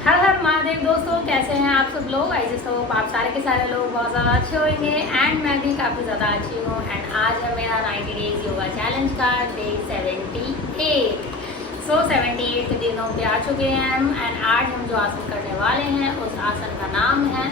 हर हर महादेव दोस्तों, कैसे हैं आप सब लोग। आई जस्ट होप आप सारे के सारे लोग बहुत ज़्यादा अच्छे होंगे एंड मैं भी काफ़ी ज़्यादा अच्छी हूँ। एंड आज है मेरा 90 डेज योगा चैलेंज का डे 78। 78 दिनों पे आ चुके हैं हम। एंड आज हम जो आसन करने वाले हैं उस आसन का नाम है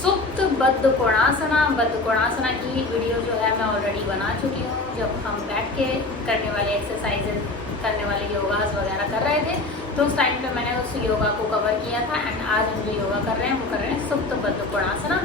सुप्त बद्ध कोणासना। बद्ध कोणासना की वीडियो जो है मैं ऑलरेडी बना चुकी हूँ, जब हम बैठ के करने वाले एक्सरसाइजेज करने वाले योगास वगैरह कर रहे थे, तो उस टाइम पे मैंने उस योगा को कवर किया था। एंड आज हम जो योगा कर रहे हैं वो कर रहे हैं सुप्त बद्ध कोणासना।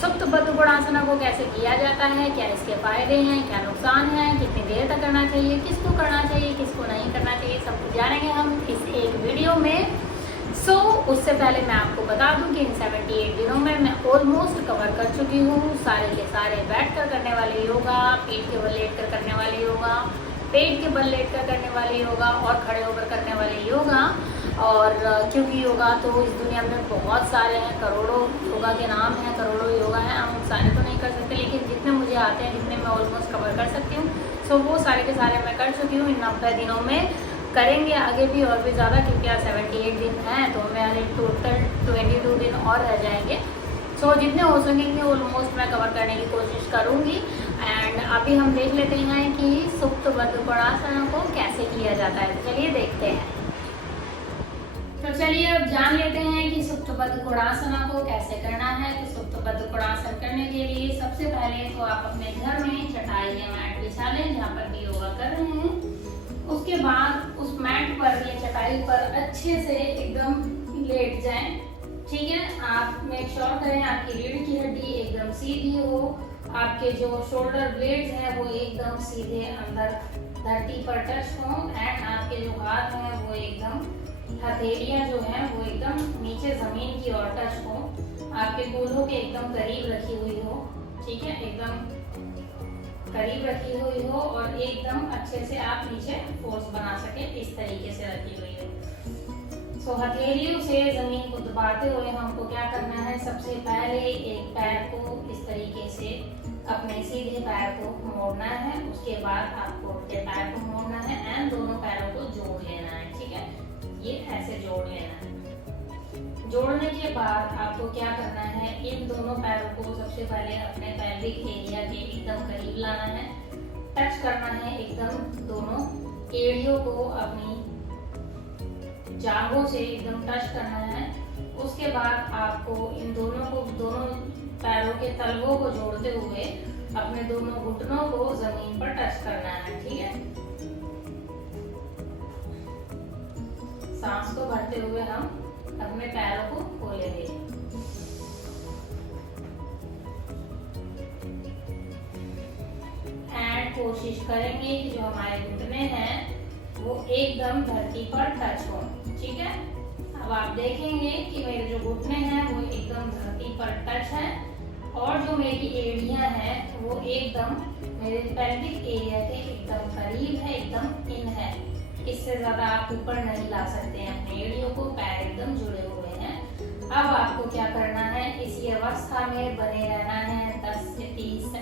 सुप्त बद्ध कोणासना को कैसे किया जाता है, क्या इसके फायदे हैं, क्या नुकसान है, कितनी देर तक करना चाहिए, किसको करना चाहिए, किसको नहीं करना चाहिए, सब कुछ जानेंगे हम इस एक वीडियो में। उससे पहले मैं आपको बता दूं कि इन 78 दिनों में मैं ऑलमोस्ट कवर कर चुकी हूँ सारे के सारे बैठ कर करने वाले योगा, पीठ के बल लेट कर करने वाले योगा, पेट के बल लेट कर करने वाले योगा और खड़े होकर करने वाले योगा। और क्योंकि योगा तो इस दुनिया में बहुत सारे हैं, करोड़ों योगा के नाम हैं, करोड़ों योगा हैं, हम सारे तो नहीं कर सकते, लेकिन जितने मुझे आते हैं, जितने मैं ऑलमोस्ट कवर कर सकती हूँ, वो सारे के सारे मैं कर चुकी हूँ इन 90 दिनों में। करेंगे आगे भी और भी ज़्यादा, क्योंकि आज 78 दिन हैं तो मेरे टोटल 22 दिन और रह जाएंगे। जितने हो सकेंगे ऑलमोस्ट मैं कवर करने की कोशिश करूँगी। एंड अभी हम देख लेते हैं कि सुप्त बद्ध कोणासना को कैसे किया जाता है। चलिए देखते हैं। तो चलिए अब जान लेते हैं कि सुप्त बद्ध कोणासना को कैसे करना है। तो सुप्त बद्ध कोणासन करने के लिए सबसे पहले तो आप अपने घर में चटाई या मैट बिछा लें जहाँ पर भी योगा कर रहे हैं। उसके बाद उस मैट पर या चटाई पर अच्छे से एकदम लेट जाएं। ठीक है, आप मेक श्योर करें आपकी रीढ़ की हड्डी एकदम सीधी हो, आपके जो शोल्डर ब्लेड्स हैं वो एकदम सीधे अंदर धरती पर टच हो, एंड आपके जो हाथ हैं वो एकदम हथेलियां जो हैं वो एकदम नीचे जमीन की ओर टच हो, आपके कूल्हों के एकदम करीब रखी हुई हो। ठीक है, एकदम करीब रखी हुई हो और एकदम अच्छे से आप नीचे फोर्स बना सके, इस तरीके से रखी हुई हो। हथेलियों से जमीन को दबाते हुए हमको क्या करना है, सबसे पहले एक पैर को इस तरीके से अपने सीधे पैर को मोड़ना है। उसके बाद आपको उल्टे पैर को मोड़ना है एंड दोनों पैरों को जोड़ लेना है। ठीक है, ये ऐसे जोड़ लेना है। जोड़ने के बाद आपको क्या करना है, इन दोनों पैरों को सबसे पहले अपने पैल्विक एरिया के एकदम करीब लाना है, टच करना है एकदम दोनों एड़ियों को अपनी जांघों से एकदम टच करना है। उसके बाद आपको इन दोनों पैरों के तलवों को जोड़ते हुए अपने दोनों घुटनों को जमीन पर टच करना है। ठीक है, सांस को भरते हुए हम अपने पैरों को खोलेंगे। एंड कोशिश करेंगे कि जो हमारे घुटने हैं वो एकदम धरती पर टच हो। ठीक है, अब आप देखेंगे कि मेरे जो घुटने हैं वो एकदम धरती पर टच है और जो मेरी एड़ियां हैं वो एकदम मेरे पेल्विक एरिया के एकदम करीब है, एकदम इन है। इससे ज्यादा आप ऊपर नहीं ला सकते हैं अपने एड़ियों को, पैर एकदम जुड़े हुए हैं। अब आपको क्या करना है, इसी अवस्था में बने रहना है 10 से 30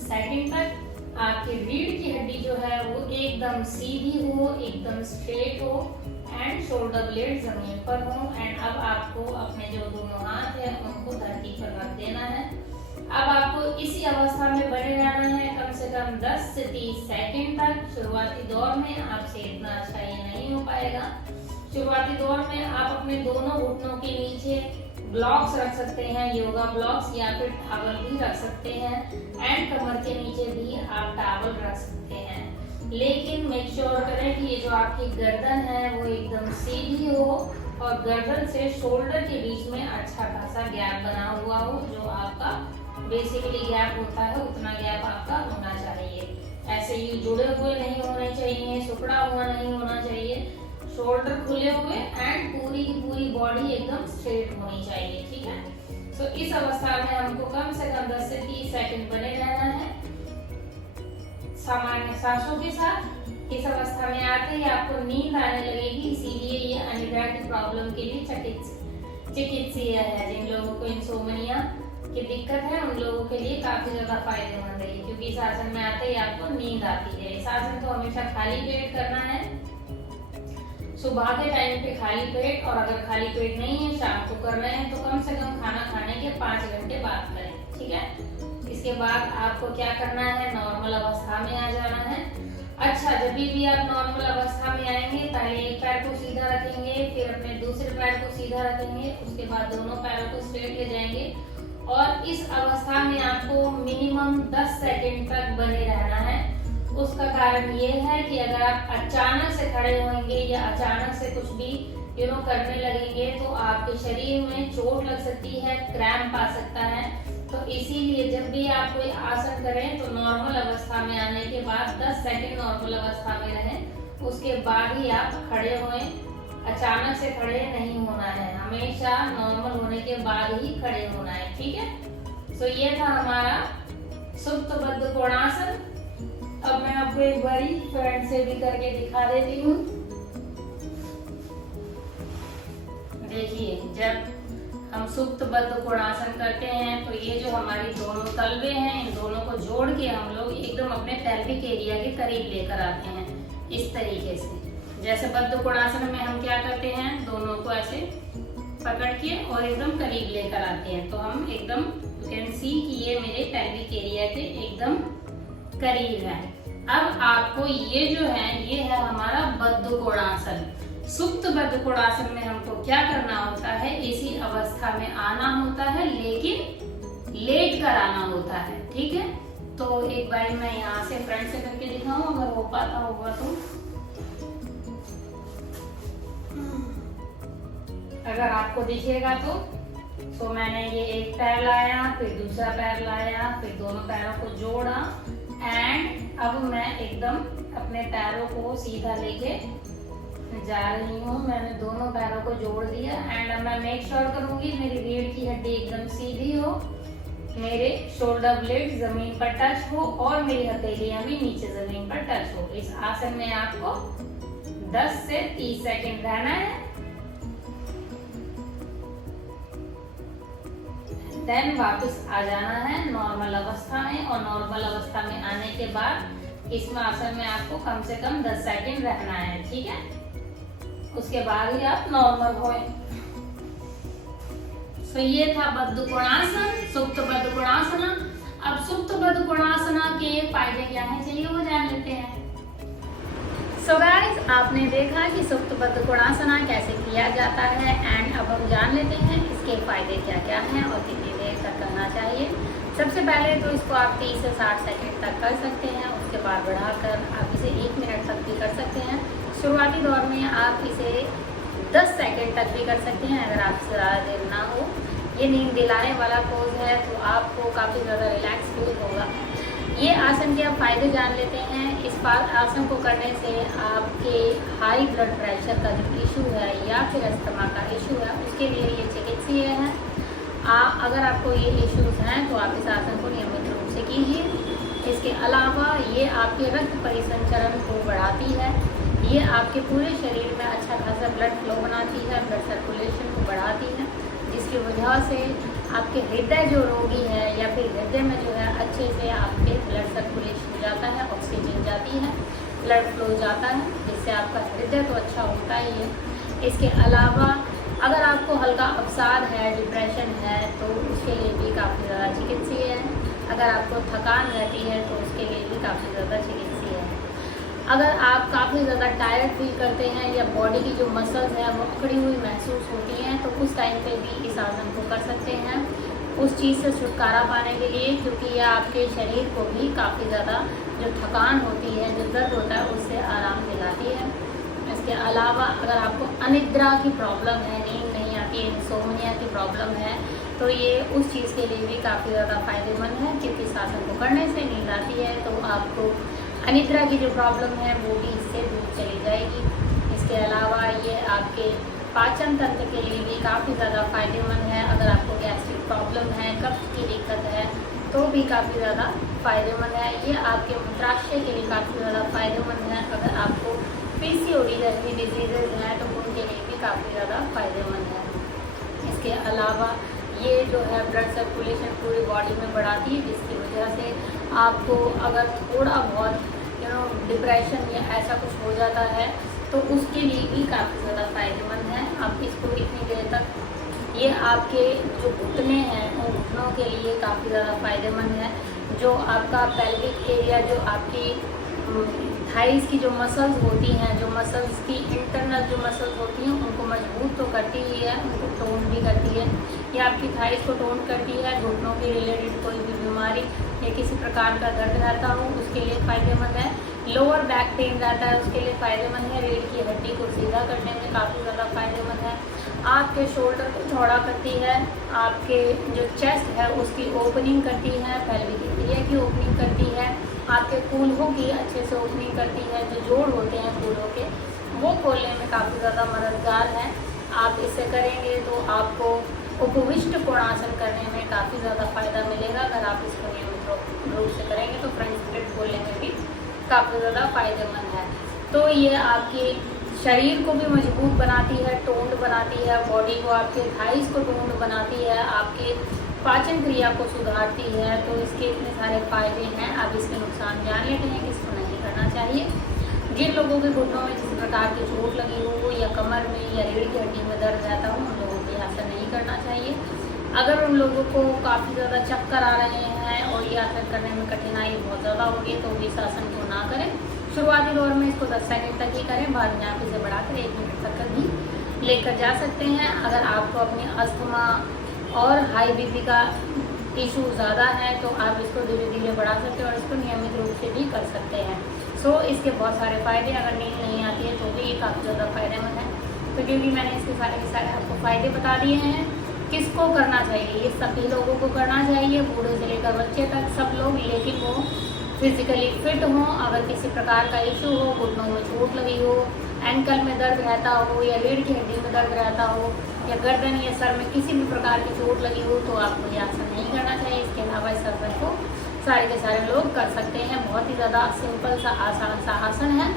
सेकंड तक। आपकी रीढ़ की हड्डी जो है वो एकदम सीधी हो, एकदम स्ट्रेट हो एंड शोल्डर ब्लेड जमीन पर हो। एंड अब आपको अपने जो दोनों हाथ है उनको धरती पर रख देना है। अब आपको इसी अवस्था में बने रहना है कम से कम 10 से 30 सेकंड तक। शुरुआती दौर में आपसे इतना अच्छा ये नहीं हो पाएगा। शुरुआती दौर में आप अपने दोनों घुटनों के नीचे ब्लॉक्स रख सकते हैं, योगा ब्लॉक्स, या फिर टॉवल भी रख सकते हैं एंड कमर के नीचे भी आप टॉवल रख सकते हैं। लेकिन मेक श्योर करें कि ये जो आपकी गर्दन है वो एकदम सीधी हो और गर्दन से शोल्डर के बीच में अच्छा खासा गैप बना हुआ हो। जो आपका बेसिकली गैप होता है उतना गैप आपका होना चाहिए। ऐसे ही जुड़े हुए नहीं होने चाहिए, सुकड़ा हुआ नहीं होना चाहिए, शोल्डर खुले हुए एंड पूरी की पूरी बॉडी एकदम स्ट्रेट होनी चाहिए। ठीक है, इस अवस्था में हमको कम से कम 10 से 30 सेकंड बने रहना है सामान्य सांसों के साथ। इस अवस्था में आते ही आपको नींद आने लगेगी, इसीलिए ये अनिद्रा की प्रॉब्लम के लिए चिकित्सीय है। जिन लोगों को इंसोम्निया की दिक्कत है उन लोगों के लिए काफी ज्यादा फायदेमंद है, क्योंकि इस आसन में आते ही आपको नींद आती है। इस आसन को हमेशा खाली पेट करना है सुबह के टाइम पे खाली पेट, और अगर खाली पेट नहीं है, शाम को कर रहे हैं, तो कम से कम खाना खाने के 5 घंटे बाद करें, ठीक है। इसके बाद आपको क्या करना है, नॉर्मल अवस्था में आ जाना है। अच्छा, जब भी आप नॉर्मल अवस्था में आएंगे, पहले एक पैर को सीधा रखेंगे, फिर अपने दूसरे पैर को सीधा रखेंगे, उसके बाद दोनों पैरों को स्ट्रेट ले जाएंगे, और इस अवस्था में आपको मिनिमम 10 सेकंड तक बने रहना है। उसका कारण ये है कि अगर आप अचानक से खड़े होंगे या अचानक से कुछ भी करने लगेंगे, तो आपके शरीर में चोट लग सकती है, क्रैम्प आ सकता है। तो इसीलिए जब भी आप कोई आसन करें तो नॉर्मल अवस्था में आने के बाद 10 सेकंड नॉर्मल अवस्था में रहें, उसके बाद ही आप खड़े होएं। अचानक से खड़े नहीं होना है, हमेशा नॉर्मल होने के बाद ही खड़े होना है, ठीक है। सो ये था हमारा सुप्त बद्ध कोणासन। अब मैं आपको एक बारी फ्रंट से भी करके दिखा देती हूँ। देखिए, जब हम सुप्त बद्ध कोणासन करते हैं तो ये जो हमारी दोनों तलवे हैं, इन दोनों को जोड़ के हम लोग एकदम अपने पेल्विक एरिया के करीब लेकर आते हैं, इस तरीके से। जैसे बद्ध कोणासन में हम क्या करते हैं, दोनों को ऐसे पकड़ के और एकदम करीब लेकर आते हैं, तो हम एकदम यू कैन सी कि ये मेरे पेल्विक एरिया के एकदम करीब है। अब आपको ये जो है, ये है हमारा बद्ध कोणासन। सुप्त बद्ध कोणासन में हमको क्या करना होता है, इसी अवस्था में आना होता है, लेकिन लेट कर आना होता है, ठीक है। तो एक बार मैं यहाँ से फ्रंट से करके दिखाऊं, अगर हो पाता होगा तो। अगर आपको दिखेगा तो मैंने ये एक पैर लाया, फिर दूसरा पैर लाया, फिर दोनों पैरों को जोड़ा, एंड अब मैं एकदम अपने पैरों को सीधा लेके जा रही हूँ। मैंने दोनों पैरों को जोड़ दिया, एंड अब मैं मेक श्योर करूंगी मेरी रीढ़ की हड्डी एकदम सीधी हो, मेरे शोल्डर ब्लेड जमीन पर टच हो, और मेरी हथेलियां भी नीचे जमीन पर टच हो। इस आसन में आपको 10 से 30 सेकंड रहना है। देन वापस आ जाना है नॉर्मल अवस्था में, और नॉर्मल अवस्था में आने के बाद इसमें आसन में आपको कम से कम 10 सेकंड रहना है, ठीक है। उसके बाद ही आप नॉर्मल होए। तो ये था बद्ध कोणासन, सुप्त बद्ध कोणासना। अब सुप्त बद्ध कोणासना के फायदे क्या हैं, चलिए वो जान लेते हैं। सो गाइस, आपने देखा कि सुप्त बद्ध कोणासना कैसे किया जाता है, एंड अब हम जान लेते हैं इसके फायदे क्या क्या हैं और कितनी देर तक करना चाहिए। सबसे पहले तो इसको आप 30 से 60 सेकंड तक कर सकते हैं, उसके बाद बढ़ाकर आप इसे 1 मिनट तक भी कर सकते हैं। शुरुआती दौर में आप इसे 10 सेकंड तक भी कर सकते हैं, अगर आपसे ज़्यादा देर ना हो। ये नींद दिलाने वाला पोज है, तो आपको काफ़ी ज़्यादा रिलैक्स फील होगा। ये आसन के आप फायदे जान लेते हैं। इस आसन को करने से आपके हाई ब्लड प्रेशर का जो इशू है या फिर अस्थमा का इशू है, उसके लिए ये चिकित्सीय है। अगर आपको ये इश्यूज हैं तो आप इस आसन को नियमित रूप से कीजिए। इसके अलावा ये आपके रक्त परिसंचरण को बढ़ाती है, ये आपके पूरे शरीर में अच्छा खासा ब्लड फ्लो बनाती है, ब्लड सर्कुलेशन को बढ़ाती है, जिसकी वजह से आपके हृदय जो रोगी है या फिर हृदय में जो है अच्छे से आपके ब्लड सर्कुलेशन जाता है, ऑक्सीजन जाती है, ब्लड फ्लो जाता है, जिससे आपका हृदय तो अच्छा होता ही है। इसके अलावा अगर आपको हल्का अवसाद है, डिप्रेशन है, तो उसके लिए भी काफ़ी ज़्यादा चिकित्सीय है। अगर आपको थकान रहती है तो उसके लिए भी काफ़ी ज़्यादा चिकित्सीय है। अगर आप काफ़ी ज़्यादा टायर्ड फील करते हैं या बॉडी की जो मसल्स हैं वो अकड़ी हुई महसूस होती हैं, तो उस टाइम पे भी इस आसन को कर सकते हैं उस चीज़ से छुटकारा पाने के लिए, क्योंकि यह आपके शरीर को भी काफ़ी ज़्यादा जो थकान होती है, जो दर्द होता है, उससे आराम दिलाती है। इसके अलावा अगर आपको अनिद्रा की प्रॉब्लम है, नींद नहीं आती है, इंसोम्निया की प्रॉब्लम है, तो ये उस चीज़ के लिए भी काफ़ी ज़्यादा फायदेमंद है, क्योंकि इस आसन को करने से नींद आती है तो आपको अनिद्रा की जो प्रॉब्लम है वो भी इससे दूर चली जाएगी। इसके अलावा ये आपके पाचन तंत्र के लिए भी काफ़ी ज़्यादा फायदेमंद है। अगर आपको गैस्ट्रिक प्रॉब्लम है, कब्ज की दिक्कत है, तो भी काफ़ी ज़्यादा फायदेमंद है। ये आपके मूत्राशय के लिए काफ़ी ज़्यादा फायदेमंद है। अगर आपको PCOD जैसी डिजीजेज हैं तो उनके लिए भी काफ़ी ज़्यादा फायदेमंद है। इसके अलावा ये जो है ब्लड सर्कुलेशन पूरी बॉडी में बढ़ाती है, जिसकी वजह से आपको अगर थोड़ा बहुत डिप्रेशन या ऐसा कुछ हो जाता है तो उसके लिए भी काफ़ी ज़्यादा फ़ायदेमंद है। आप इसको इतनी देर तक, ये आपके जो घुटने हैं उन घुटनों के लिए काफ़ी ज़्यादा फ़ायदेमंद है। जो आपका पेल्विक एरिया, जो आपकी थाइस की जो मसल्स होती हैं, जो मसल्स की इंटरनल जो मसल्स होती हैं उनको मजबूत तो करती ही है, उनको टोन भी करती है। ये आपकी थाइस को टोन करती है। घुटनों के रिलेटेड कोई भी बीमारी या किसी प्रकार का दर्द रहता हो उसके लिए फ़ायदेमंद है। लोअर बैक पेन रहता है उसके लिए फ़ायदेमंद है। रीढ़ की हड्डी को सीधा करने में काफ़ी ज़्यादा फ़ायदेमंद है। आपके शोल्डर को चौड़ा करती है। आपके जो चेस्ट है उसकी ओपनिंग करती है। पेल्विक एरिया की ओपनिंग करती है। आपके कूल्हों की अच्छे से ओपनिंग करती है। जो जोड़ होते हैं कूल्हों के, वो खोलने में काफ़ी ज़्यादा मददगार है। आप इसे करेंगे तो आपको उपविष्ट कोणासन करने में काफ़ी ज़्यादा फ़ायदा मिलेगा। अगर आप इसको नियमित रूप से करेंगे तो फ्रंट स्प्लिट खोलने में भी काफ़ी ज़्यादा फ़ायदेमंद है। तो ये आपकी शरीर को भी मजबूत बनाती है, टोन्ड बनाती है। बॉडी को, आपके थाइस को टोन्ड बनाती है। आपकी पाचन क्रिया को सुधारती है। तो इसके इतने सारे फ़ायदे हैं। आप इसके नुकसान जान लेते हैं कि इसको नहीं करना चाहिए। जिन लोगों के घुटनों में किसी प्रकार की चोट लगी हो या कमर में या रीढ़ की हड्डी में दर्द रहता हो, उन लोगों को आसन नहीं करना चाहिए। अगर उन लोगों को काफ़ी ज़्यादा चक्कर आ रहे हैं और ये आसन करने में कठिनाई बहुत ज़्यादा होगी तो इस आसन को ना करें। शुरुआती दौर में इसको 10 सेकंड तक ही करें, बाद में आप इसे बढ़ाकर 1 मिनट तक भी लेकर जा सकते हैं। अगर आपको अपनी अस्थमा और हाई बीपी का इशू ज़्यादा है तो आप इसको धीरे धीरे बढ़ा सकते हैं और इसको नियमित रूप से भी कर सकते हैं। इसके बहुत सारे फ़ायदे, अगर नींद नहीं आती है तो भी ये काफ़ी ज़्यादा फ़ायदेमंद है। तो क्योंकि मैंने इसके सारे के सारे आपको फ़ायदे बता दिए हैं। किसको करना चाहिए? ये सभी लोगों को करना चाहिए, बूढ़े से लेकर बच्चे तक सब लोग, लेकिन वो फिजिकली फिट हों। अगर किसी प्रकार का इशू हो, घुटनों में चोट लगी हो, एंकल में दर्द रहता हो या रीढ़ की हड्डी में दर्द रहता हो या गर्दन या सर में किसी भी प्रकार की चोट लगी हो तो आपको ये आसन नहीं करना चाहिए। इसके अलावा इस आसन को सारे के सारे लोग कर सकते हैं। बहुत ही ज़्यादा सिंपल सा आसान सा आसन है।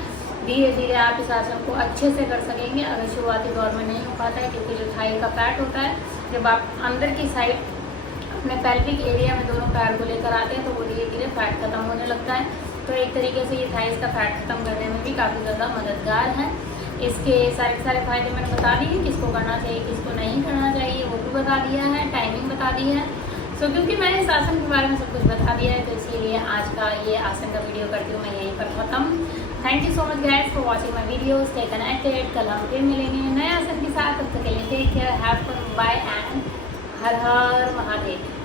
धीरे धीरे आप इस आसन को अच्छे से कर सकेंगे। अगर शुरुआती दौर में नहीं हो पाता है, क्योंकि जो थाई का फैट होता है, जब आप अंदर की साइड अपने पेल्विक एरिया में दोनों पैर को लेकर आते हैं तो वो धीरे धीरे फैट खत्म होने लगता है। तो एक तरीके से ये थाइस का फैट खत्म करने में भी काफ़ी ज़्यादा मददगार है। इसके सारे फ़ायदे मैंने बता दिए, किसको करना चाहिए किसको नहीं करना चाहिए वो भी बता दिया है, टाइमिंग बता दी है। क्योंकि मैंने इस आसन के बारे में सब कुछ बता दिया है तो इसीलिए आज का ये आसन का वीडियो करती हूँ मैं यहीं पर खत्म। Thank you so much guys for watching my video. Stay connected. कल हम फिर मिलेंगे नए आसन के साथ। तब तक के लिए take care, have fun, bye and Har Har Mahadev.